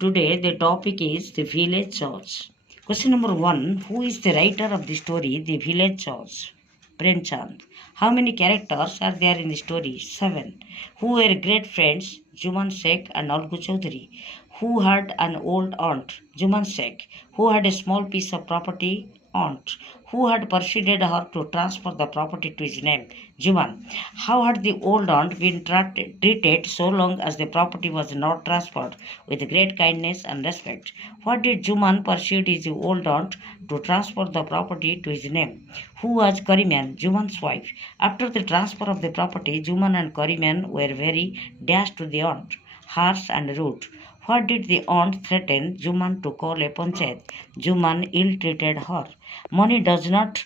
Today the topic is the village church. Question number 1. Who is the writer of the story The Village Church? Premchand. How many characters are there in the story? 7. Who were great friends? Juman Sheikh and Algu Chaudhary. Who had an old aunt? Juman Sheikh. Who had a small piece of property? Aunt. Who had persuaded her to transfer the property to his name? Juman. How had the old aunt been treated so long as the property was not transferred with great kindness and respect? What did Juman persuade his old aunt to transfer the property to his name? Who was Kariman, Juman's wife? After the transfer of the property, Juman and Kariman were very dash to the aunt, harsh and rude. What did the aunt threaten Juman to call a panchayat? Juman ill-treated her. Money does not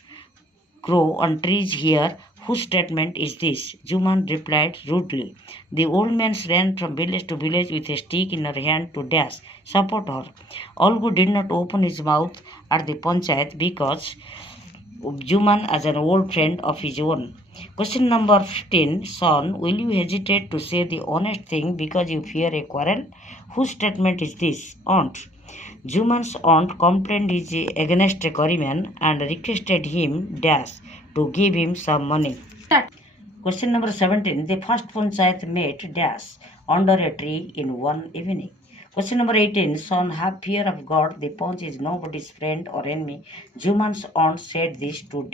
grow on trees here. Whose statement is this? Juman replied rudely. The old man ran from village to village with a stick in her hand to dash, support her. Algu did not open his mouth at the panchayat because Juman as an old friend of his own. Question number 15. Son, will you hesitate to say the honest thing because you fear a quarrel? Whose statement is this? Aunt. Juman's aunt complained against Kariman and requested him to give him some money. Question number 17. The first panchayat met under a tree in one evening. Question number 18. Son, have fear of God. The Panch is nobody's friend or enemy. Juman's aunt said this to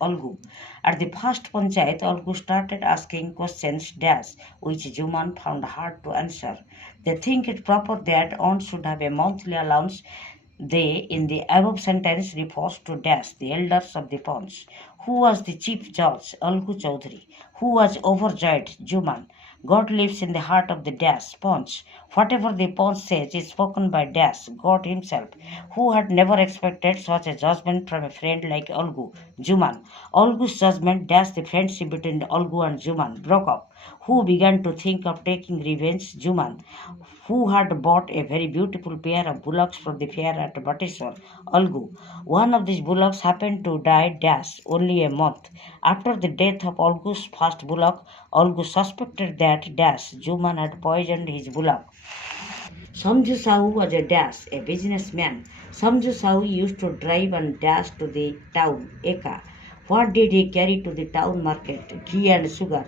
Algu. At the first panchayat, Algu started asking questions which Juman found hard to answer. They think it proper that aunt should have a monthly allowance. They, in the above sentence, refers to the elders of the Panch. Who was the chief judge? Algu Chaudhary. Who was overjoyed? Juman. God lives in the heart of the Panch. Whatever the Panch says is spoken by God himself, who had never expected such a judgment from a friend like Algu. Juman. Algu's judgment the friendship between Algu and Juman broke up. Who began to think of taking revenge? Juman. Who had bought a very beautiful pair of bullocks from the fair at Bateshwar? Algu. One of these bullocks happened to die only a month. After the death of Algu's first bullock, Algu suspected that Juman had poisoned his bullock. Samju Sahu was a businessman. Samju Sahu used to drive and to the town, Eka. What did he carry to the town market? Ghee and sugar.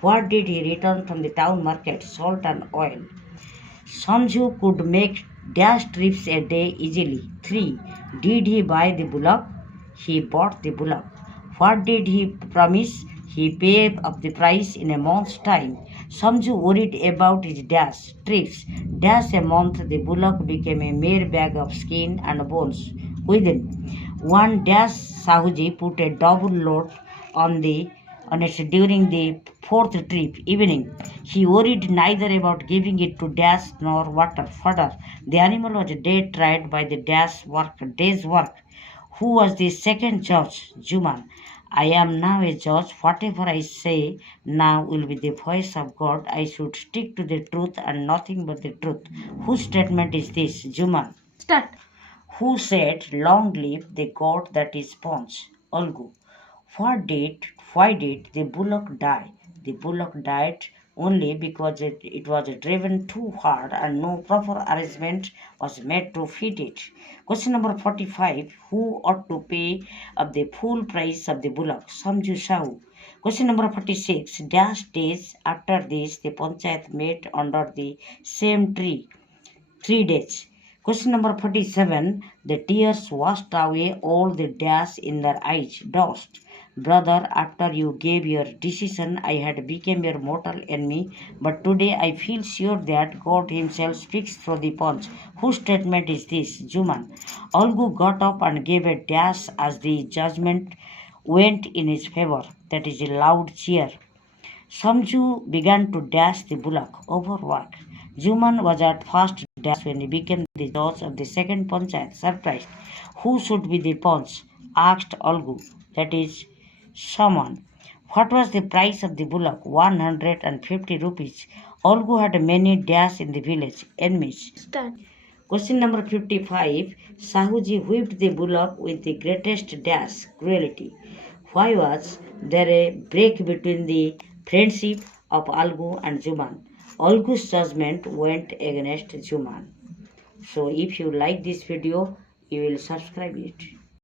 What did he return from the town market? Salt and oil. Samju could make trips a day easily. 3. Did he buy the bullock? He bought the bullock. What did he promise? He paid up the price in a month's time. Samju worried about his trips. A month, the bullock became a mere bag of skin and bones. Within one Sahuji put a double load on it during the fourth trip evening. He worried neither about giving it to nor fodder. The animal was dead tried by the day's work. Who was the second judge? Juman. I am now a judge. Whatever I say now will be the voice of God. I should stick to the truth and nothing but the truth. Whose statement is this? Juman. Start. Who said, long live the God that is Panch? Algu. Why did the bullock die? The bullock died only because it was driven too hard and no proper arrangement was made to feed it. Question number 45. Who ought to pay up the full price of the bullock? Samju Sahu. Question number 46. Days after this, the panchayat met under the same tree. 3 days. Question number 47. The tears washed away all the in their eyes. Dust. Brother, after you gave your decision, I had become your mortal enemy, but today I feel sure that God himself speaks through the Panch. Whose statement is this? Juman. Algu got up and gave a dash as the judgment went in his favor. That is a loud cheer. Samju began to dash the bullock. Overwork. Juman was at first when he became the judge of the second panchayat. Surprised. Who should be the Panch? Asked Algu. That is someone. What was the price of the bullock? 150 rupees. Algu had many in the village. Enemies. Start. Question number 55. Sahuji whipped the bullock with the greatest cruelty. Why was there a break between the friendship of Algu and Juman? Algu's judgment went against Juman. So if you like this video, you will subscribe it.